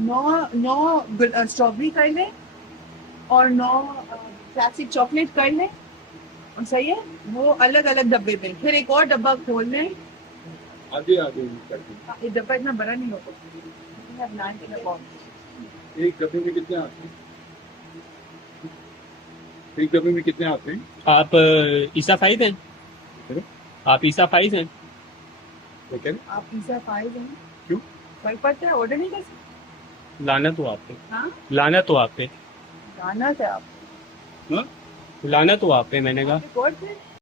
नौ नौ strawberry कर लें और 9 क्लासिक चॉकलेट कर लें। और सही है, वो अलग अलग डब्बे में, फिर एक और डब्बा खोल लें। आगे आगे ये डब्बा इतना बड़ा नहीं होगा। एक डब्बे में कितने आते हैं? एक डब्बे में कितने आते हैं? आप ईसा फाइज हैं? आप ईसा फाइज हैं? लेकिन आप पिज्जा पाए हैं? क्यों? फर्क पड़ता है, ऑर्डर नहीं कर सकते? लाना तो आप पे, हाँ, लाना तो आप पे, गाना था आप हाँ? लाना तो आप पे, मैंने कहा। रिकॉर्ड पे